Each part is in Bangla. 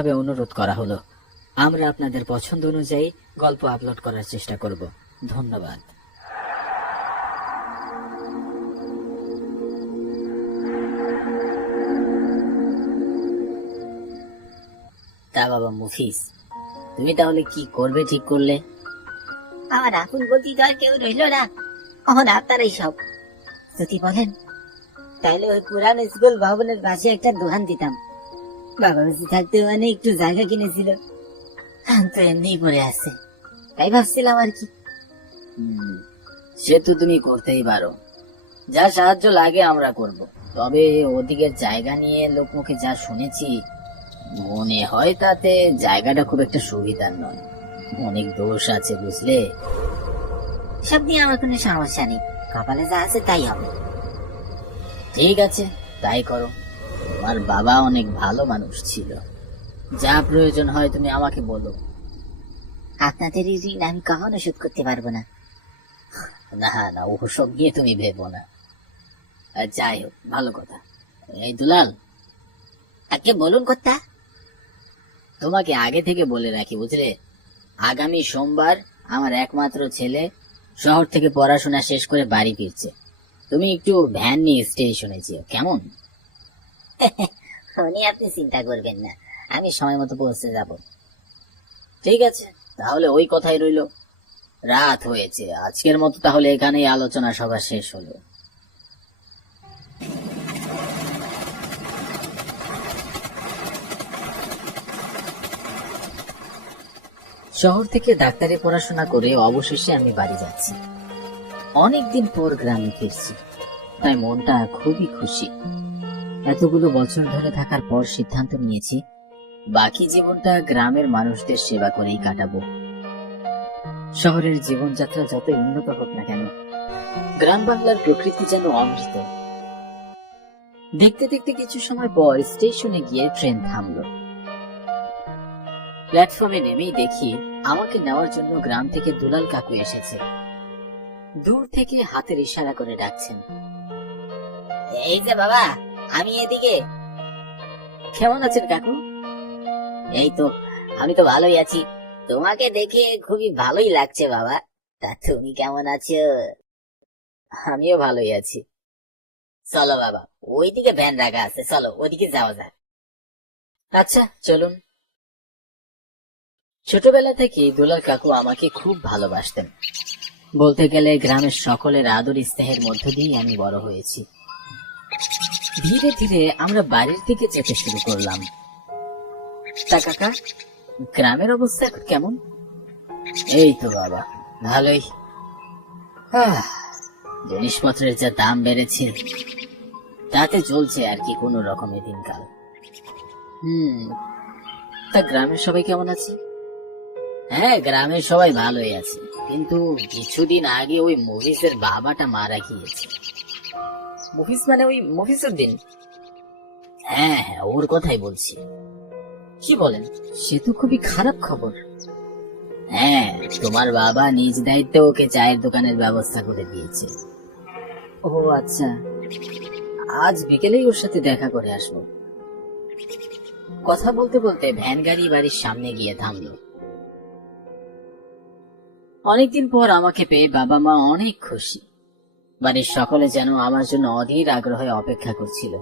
যেভাবে অনুরোধ করা হলো, আমরা আপনাদের পছন্দ অনুযায়ী গল্প আপলোড করার চেষ্টা করব। ধন্যবাদ। তা বাবা মুফিস, তুমি তাহলে কি করবে ঠিক করলে? আমার আপন বলতে তো আর কেউ রইল না, এখন আপনারাই সব। যদি বলেন তাইলে ওই পুরান স্কুল ভবনের পাশে একটা দোকান দিতাম। বাবা বেঁচে থাকতে মানে একটু জায়গা কিনেছিল, তো এমনি পড়ে আছে, তাই ভাবছিলাম আর কি। সে তো তুমি করতেই পারো, যা সাহায্য লাগে আমরা করব। তবে ওদিকের জায়গা নিয়ে লোকমুখে যা শুনেছি, মনে হয় তাতে জায়গাটা খুব একটা সুবিধার নয়, অনেক দোষ আছে বুঝলে। সব নিয়ে আমার কোনো সমস্যা নেই, কপালে যা আছে তাই হবে। ঠিক আছে, তাই করো। তোমার বাবা অনেক ভালো মানুষ ছিল, যা প্রয়োজন হয় তুমি আমাকে বলো। আপনাদের এই ঋণ আমি কখনো শোধ করতে পারবো না। না না, ওসব নিয়ে তুমি ভেবো না। আর যাই হোক, ভালো কথা। এই দুলাল, আগে বলুন কথা। তোমাকে আগে থেকে বলে রাখি বুঝলে, আগামী সোমবার আমার একমাত্র ছেলে শহর থেকে পড়াশোনা শেষ করে বাড়ি ফিরছে। তুমি একটু ভ্যান নিয়ে স্টেশনে যেও, কেমন? উনি আপনি চিন্তা করবেন না, আমি সময় মতো পৌঁছে যাব। ঠিক আছে, তাহলে ওই কথাই রইল। রাত হয়েছে, আজকের মতো তাহলে এখানেই আলোচনা সভা শেষ হলো। শহর থেকে ডাক্তারি পড়াশোনা করে অবশেষে আমি বাড়ি যাচ্ছি। অনেকদিন পর গ্রামে ফিরছি, তাই মনটা খুবই খুশি। এতগুলো বছর ধরে থাকার পর সিদ্ধান্ত নিয়েছি বাকি জীবনটা গ্রামের মানুষদের সেবা করেই কাটাবো। শহরের জীবনযাত্রা যতই উন্নত হোক না কেন, গ্রাম বাংলার প্রকৃতি যেন অমৃত। দেখতে দেখতে কিছু সময় পর স্টেশনে গিয়ে ট্রেন থামলো। প্ল্যাটফর্মে নেমেই দেখি আমাকে নেওয়ার জন্য গ্রাম থেকে দুলাল কাকু এসেছে। দূর থেকে হাতের ইশারা করে ডাকছেন, এই যে বাবা, আমি এদিকে। কেমন আছেন কাকু? এই তো, আমি তো ভালোই আছি। তোমাকে দেখে খুবই ভালোই লাগছে বাবা। তা তুমি কেমন আছো? আমিও ভালোই আছি। চলো বাবা, ওইদিকে ভ্যান রাখা আছে, চলো ওইদিকে যাওয়া যাক। আচ্ছা চলুন। ছোটবেলা থেকে দুলাল কাকু আমাকে খুব ভালোবাসতেন। বলতে গেলে গ্রামের সকলের আদর স্নেহের মধ্য দিয়ে আমি বড় হয়েছি। ধীরে ধীরে আমরা বাড়ির দিকে যেতে শুরু করলাম। তা কাকা, গ্রামের অবস্থা এখন কেমন? এই তো বাবা, ভালোই। জিনিসপত্রের যা দাম বেড়েছে, তাতে চলছে আর কি কোনো রকমে দিনকাল। তা গ্রামের সবাই কেমন আছে? হ্যাঁ, গ্রামের সবাই ভালোই আছে, কিন্তু কিছুদিন আগে ওই মফিসের বাবাটা মারা গিয়েছে। মফিস মানে ওই মফিসুদ্দিন? হ্যাঁ হ্যাঁ, ওর কথাই বলছি। কি বলেন? সে তো খুবই খারাপ খবর। হ্যাঁ, তোমার বাবা নিজ দায়িত্বে ওকে চায়ের দোকানের ব্যবস্থা করে দিয়েছে। ও আচ্ছা, আজ বিকেলেই ওর সাথে দেখা করে আসবো। কথা বলতে বলতে ভ্যান গাড়ি বাড়ির সামনে গিয়ে থামলো। অনেকদিন পর আমাকে পেয়ে বাবা মা অনেক খুশি। বাড়ির সকলে যেন আমার জন্য অধীর আগ্রহে অপেক্ষা করছিল।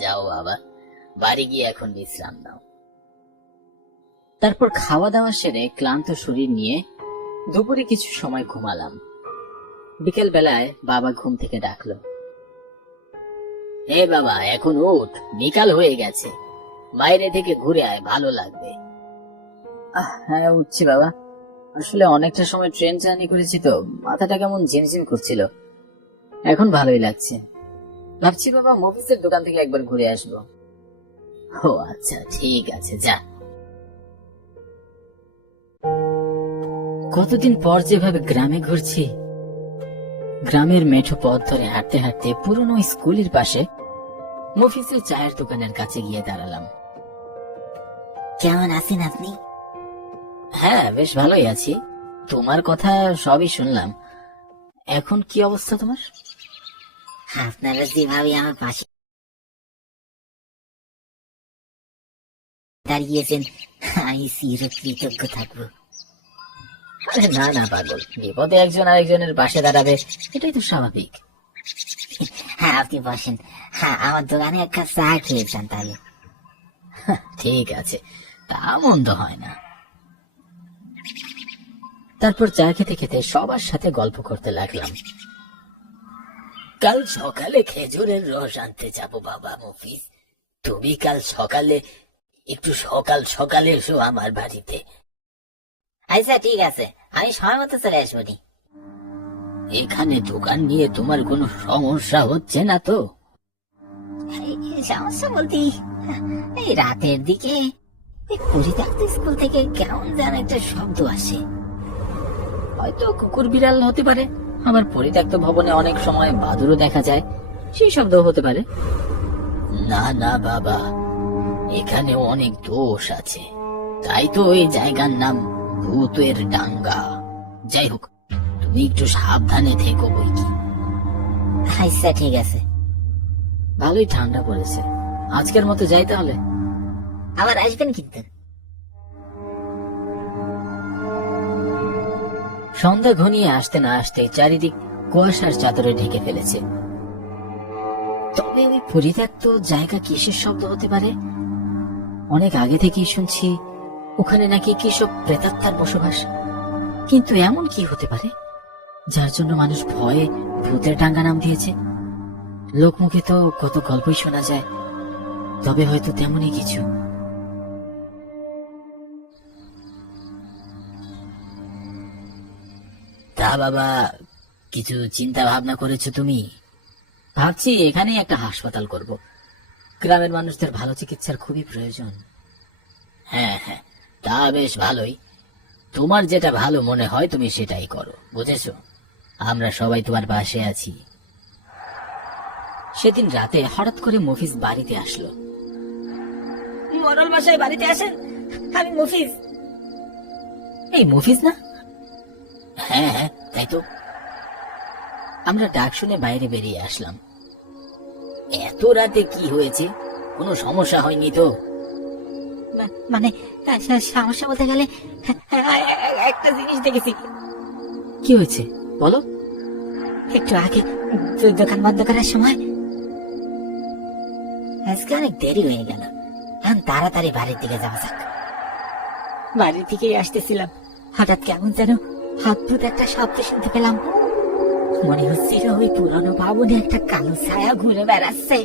যাও বাবা, বাড়ি গিয়ে এখন বিশ্রাম নাও। তারপর খাওয়া দাওয়া সেরে ক্লান্ত শরীর নিয়ে দুপুরে কিছু সময় ঘুমালাম। বিকেল বেলায় বাবা ঘুম থেকে ডাকলো, হে বাবা, এখন উঠ, বিকাল হয়ে গেছে, বাইরে থেকে ঘুরে আয়, ভালো লাগবে। হ্যাঁ উঠছি বাবা, আসলে অনেকটা সময় ট্রেন জার্নি করেছি তো মাথাটা কেমন ঝিমঝিম করছিল, এখন ভালোই লাগছে। ভাবছি বাবা মফিসের দোকান থেকে একবার ঘুরে আসবো। ও আচ্ছা, ঠিক আছে, যা। কতদিন পর যেভাবে গ্রামে ঘুরছি। গ্রামের মেঠো পথ ধরে হাঁটতে হাঁটতে পুরনো স্কুলের পাশে মফিসের চায়ের দোকানের কাছে গিয়ে দাঁড়ালাম। কেমন আছেন আপনি? হ্যাঁ, বেশ ভালোই আছি। তোমার কথা সবই শুনলাম। এখন কি অবস্থা তোমার? আপনারা যেভাবে আমার পাশে দাঁড়িয়েছেন, আমি চির কৃতজ্ঞ থাকবো। আরে না না পাগল, বিপদে একজন আরেকজনের পাশে দাঁড়াবে, এটাই তো স্বাভাবিক। হ্যাঁ, আপনি বসেন। হ্যাঁ, আমার দোকানে এক কাপ চা খেয়ে যান তাহলে। ঠিক আছে, তা মন্দ হয় না। তারপর চা খেতে খেতে সবার সাথে গল্প করতে লাগলাম। কাল সকালে খেজুরের রস আনতে যাব বাবা মফিজ, তুমি কাল সকালে একটু সকাল সকালে এসো আমার বাড়িতে। আচ্ছা ঠিক আছে, আমি সময় মতো চলে আসবো নি। এখানে দোকান নিয়ে তোমার কোনো সমস্যা হচ্ছে না তো? এই সমস্যা বলতে এই রাতের দিকে এই পরিত্যক্ত স্কুল থেকে কেমন যেন একটা শব্দ আসে। হয়তো কুকুর বিড়াল হতে পারে, আবার পরিত্যক্ত ভবনে অনেক সময় বাদুড়ও দেখা যায়, সেই শব্দ হতে পারে। না না বাবা, এখানে অনেক দোষ আছে, তাই তো এই জায়গার নাম ভূতের ডাঙ্গা। যাই হোক, তুমি একটু সাবধানে থেকো বই কি। আচ্ছা ঠিক আছে। ভালোই ঠান্ডা পড়েছে, আজকের মতো যাই তাহলে। আবার আসবেন কিন্তু। সন্ধ্যা ঘনিয়ে আসতে না আসতে চারিদিক কুয়াশার চাদরে ঢেকে ফেলেছে। তবে ওই পরিত্যক্ত জায়গা কিসের শব্দ হতে পারে? অনেক আগে থেকেই শুনছি ওখানে নাকি কি সব প্রেতাত্মার বসবাস, কিন্তু এমন কি হতে পারে যার জন্য মানুষ ভয়ে ভূতের ডাঙ্গা নাম দিয়েছে? লোকমুখে তো কত গল্পই শোনা যায়, তবে হয়তো তেমনই কিছু। তা বাবা, কিছু চিন্তা ভাবনা করেছো তুমি? ভাবছি এখানেই একটা হাসপাতাল করব, গ্রামের মানুষদের ভালো চিকিৎসার খুবই প্রয়োজন। হ্যাঁ হ্যাঁ, তা বেশ ভালোই, তোমার যেটা ভালো মনে হয় তুমি সেটাই করো, বুঝেছো? আমরা সবাই তোমার পাশে আছি। সেদিন রাতে হঠাৎ করে মফিজ বাড়িতে আসলো। মরল বাসায় বাড়িতে আসেন, আমি মফিজ। এই মফিজ না? হ্যাঁ হ্যাঁ, তাই তো। আমরা ডাক শুনে বাইরে বেরিয়ে আসলাম। এত রাতে কি হয়েছে? কোনো সমস্যা হয়নি তো? মানে সমস্যা বলতে গেলে একটা জিনিস দেখেছি। কি হয়েছে বলো? একটু আগে দোকান বন্ধ করার সময় আজকে অনেক দেরি হয়ে গেল, এখন তাড়াতাড়ি বাড়ির দিকে যাওয়া যাক। বাড়ির দিকেই আসতেছিলাম, হঠাৎ কেমন যেন অদ্ভুত একটা শব্দ শুনতে পেলাম। মনে হচ্ছিল ওই পুরনো ভবনে একটা কালো ছায়া ঘুরে বেড়াচ্ছে,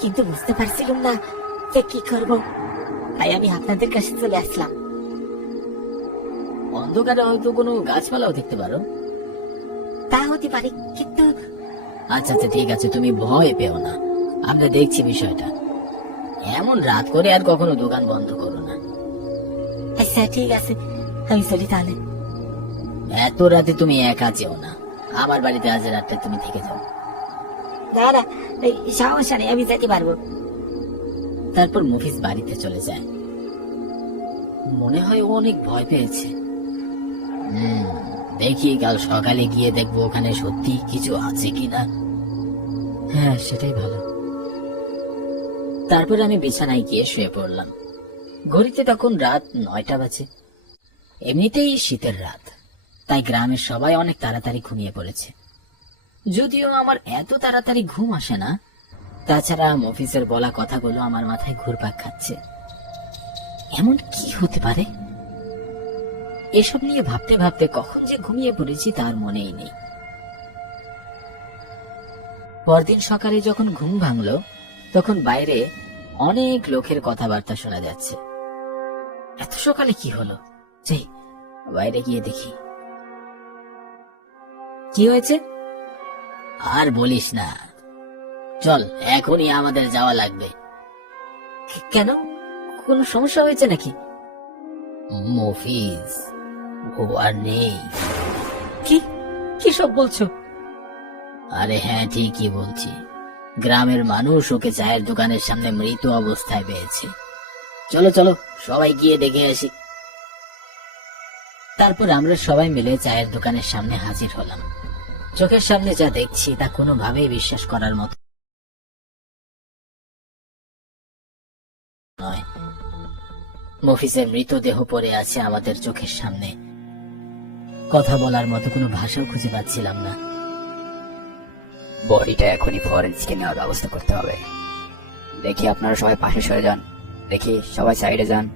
কিন্তু বুঝতে পারছিলাম না যে কি করব, তাই আমি আপনাদের কাছে চলে আসলাম। অন্ধকারে হয়তো কোনো গাছপালাও দেখতে পারো। তা হতে পারে, কিন্তু আচ্ছা আচ্ছা ঠিক আছে, তুমি ভয় পেও না, আমরা দেখছি বিষয়টা। এমন রাত করে আর কখনো দোকান বন্ধ করো না। আচ্ছা ঠিক আছে, আমি চলি তাহলে। এত রাতে তুমি একা যেও না, আমার বাড়িতে আজ রাতটা তুমি থেকে যাও। না না, এই সমস্যা নেই, আমি যেতে পারবো। তারপর মফিজ বাড়িতে চলে যায়। মনে হয় ও অনেক ভয় পেয়েছে। দেখি কাল সকালে গিয়ে দেখবো ওখানে সত্যি কিছু আছে কিনা। হ্যাঁ, সেটাই ভালো। তারপর আমি বিছানায় গিয়ে শুয়ে পড়লাম। ঘড়িতে তখন রাত 9টা বাজে। এমনিতেই শীতের রাত, তাই গ্রামের সবাই অনেক তাড়াতাড়ি ঘুমিয়ে পড়েছে। যদিও আমার এত তাড়াতাড়ি ঘুম আসে না, তাছাড়া মফিজের বলা কথাগুলো আমার মাথায় ঘুরপাক খাচ্ছে। এমন কি হতে পারে? এসব নিয়ে ভাবতে ভাবতে কখন যে ঘুমিয়ে পড়েছি তার মনেই নেই। পরদিন সকালে যখন ঘুম ভাঙলো, তখন বাইরে অনেক লোকের কথাবার্তা শোনা যাচ্ছে। এত সকালে কি হলো? যাই বাইরে গিয়ে দেখি কি হয়েছে। আর বলিস না, চল এখনই আমাদের যাওয়া লাগবে। কেন, কোনো সমস্যা হয়েছে নাকি? মফিজ ও আর নেই। কি কি সব বলছো? আরে হ্যাঁ, ঠিকই বলছি। গ্রামের মানুষ ওকে চায়ের দোকানের সামনে মৃত অবস্থায় পেয়েছে। চলো চলো, সবাই গিয়ে দেখে আসি। তারপর আমরা সবাই মিলে চায়ের দোকানের সামনে হাজির হলাম। চোখের সামনে যা দেখছি তা কোনোভাবেই বিশ্বাস করার মতো নয়। মফিজের মৃতদেহ পড়ে আছে আমাদের চোখের সামনে। কথা বলার মতো কোনো ভাষাও খুঁজে পাচ্ছিলাম না। বডিটা এখনই ফরেন্সিকে নেওয়ার ব্যবস্থা করতে হবে। দেখি আপনারা সবাই পাশে সরে যান, দেখি সবাই সাইডে যান।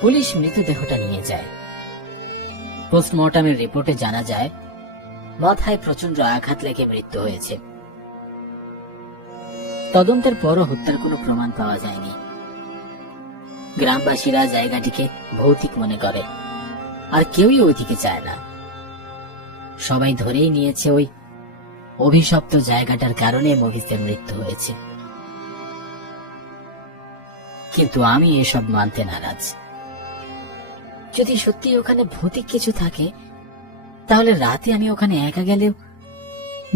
পুলিশ মৃতদেহটা নিয়ে যায়। পোস্টমর্টমের রিপোর্টে জানা যায় মাথায় প্রচন্ড আঘাত লেগে মৃত্যু হয়েছে। তদন্তের পরও হত্যার কোনো প্রমাণ পাওয়া যায়নি। গ্রামবাসীরা জায়গাটিকে ভৌতিক মনে করে, আর কেউই ওইদিকে চায় না। সবাই ধরেই নিয়েছে ওই অভিশপ্ত জায়গাটার কারণে মহিষের মৃত্যু হয়েছে। কিন্তু আমি এসব মানতে নারাজ। যদি সত্যি ওখানে ভৌতিক কিছু থাকে, তাহলে রাতে আমি ওখানে একা গেলেও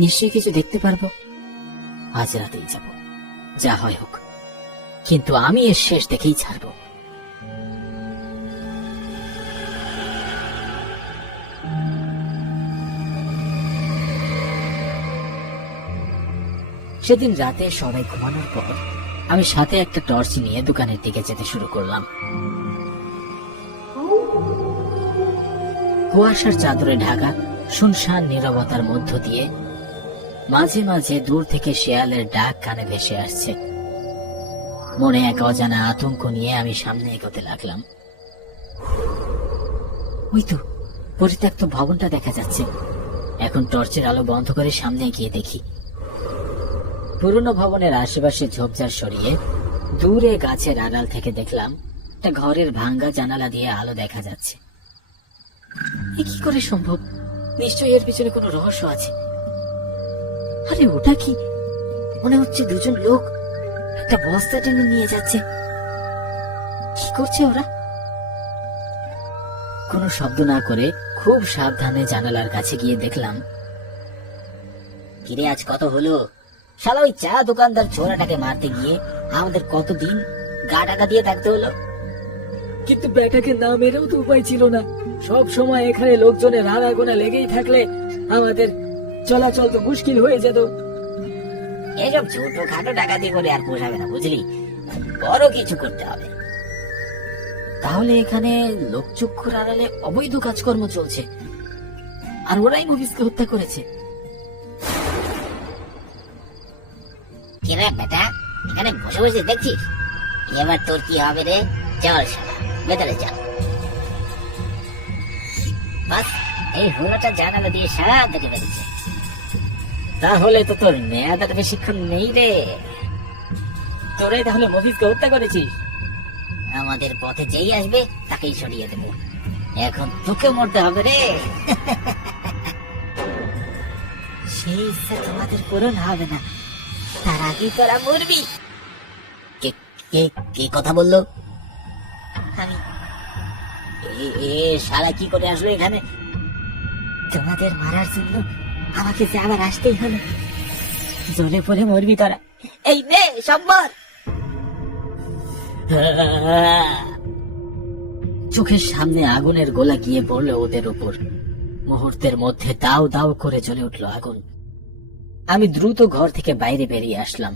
নিশ্চয়ই কিছু দেখতে পারবো। আজ রাতেই যাব, যা হয় হোক, কিন্তু আমি এর শেষ দেখেই ছাড়বো। সেদিন রাতে সবাই ঘুমানোর পর আমি সাথে একটা টর্চ নিয়ে দোকানের দিকে যেতে শুরু করলাম। কুয়াশার চাদরে ঢাকা শুনশান নীরবতার মধ্য দিয়ে মাঝে মাঝে দূর থেকে শেয়ালের ডাক কানে ভেসে আসছে। মনে এক অজানা আতঙ্ক নিয়ে আমি সামনে এগোতে লাগলাম। ওই তো পরিত্যক্ত ভবনটা দেখা যাচ্ছে। এখন টর্চের আলো বন্ধ করে সামনে গিয়ে দেখি। পুরনো ভবনের আশেপাশে ঝোপঝাড় সরিয়ে দূরে গাছের আড়াল থেকে দেখলাম একটা ঘরের ভাঙ্গা জানালা দিয়ে আলো দেখা যাচ্ছে। এ কি করে সম্ভব? নিশ্চয়ই এর পিছনে কোনো রহস্য আছে। আরে ওটা কি? মনে হচ্ছে দুজন লোক একটা বস্তা টেনে নিয়ে যাচ্ছে। কি করছে ওরা? কোনো শব্দ না করে খুব সাবধানে জানালার কাছে গিয়ে দেখলাম, কিরে আজ কত হলো? শালা ওই চা দোকানদার ছোড়াটাকে মারতে গিয়ে আমাদের কতদিন গা টাকা দিয়ে থাকতে হলো। কিন্তু ব্যাটাকে না মেরেও তো উপায় ছিল না। সব সময় এখানে লোকজনের আনাগোনা লেগেই থাকলে আমাদের চলাচল তো মুশকিল হয়ে যেত। এসব ছোটখাটো ডাকাতি করে আর পোষাবে না, বুঝলি? বড় কিছু করতে হবে। তাহলে এখানে লোকচক্ষুর আড়ালে অবৈধ কাজকর্ম চলছে, আর ওরাই মফিজকে হত্যা করেছে। কিরে বেটা, এখানে বসে বসে দেখছিস? এবার তোর কি হবে রে? চল শালা, ভেতরে চল। বাস, এই হলোটা জানালা দিয়ে সারা দেখে বেরিয়েছে। তাহলে তো তোর মেয়াদ আর বেশিক্ষণ নেই রে। তোরাই তাহলে মফিজকে হত্যা করেছিস? আমাদের পথে যেই আসবে তাকেই সরিয়ে দেব। এখন তোকে মরতে হবে রে। সেই ইচ্ছা তোমাদের পূরণ হবে না, তার আগেই তোরা মরবি। কে কে কে কথা বললো? আমি। এ শালা কি করে আসলো এখানে? তোমাদের মারার জন্য আমাকে যে আবার আসতেই হলো। জ্বলে পড়ে মরবি তোরা। এই নে সম্বর। চোখের সামনে আগুনের গোলা গিয়ে পড়লো ওদের উপর। মুহূর্তের মধ্যে দাউ দাউ করে জ্বলে উঠল আগুন। আমি দ্রুত ঘর থেকে বাইরে বেরিয়ে আসলাম।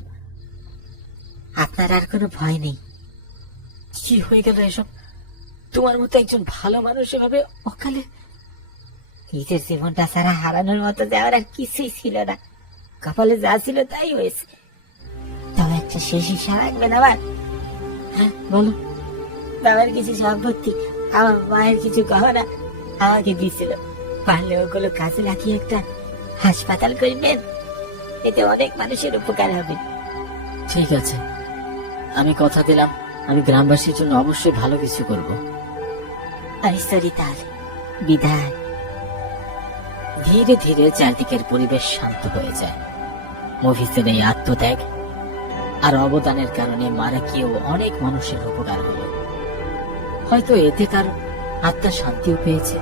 আপনার আর কোনো ভয় নেই? কি হয়ে গেল এসব? তোমার মতো একজন ভালো মানুষ এভাবে অকালে? নিজের জীবনটা সারা হারানোর মতো যে আর কিছুই ছিল না। কপালে যা ছিল তাই হয়েছে। তবে একটা শেষ ইচ্ছা রাখবেন আবার? হ্যাঁ বলো। বাবার কিছু সম্পত্তি, আমার মায়ের কিছু গহনা আমাকে দিয়েছিল। পারলে ওগুলো কাজে লাগিয়ে একটা হাসপাতাল করবেন, এতে অনেক মানুষের উপকার হবে। ঠিক আছে, আমি কথা দিলাম আমি গ্রামবাসীর জন্য অবশ্যই ভালো কিছু করব। ঈশ্বরী তার বিদায়। ধীরে ধীরে চারদিকের পরিবেশ শান্ত হয়ে যায়। মফিজের এই আত্মত্যাগ আর অবদানের কারণে মারা গিয়েও অনেক মানুষের উপকার হলো। হয়তো এতে তার আত্মা শান্তিও পেয়েছে।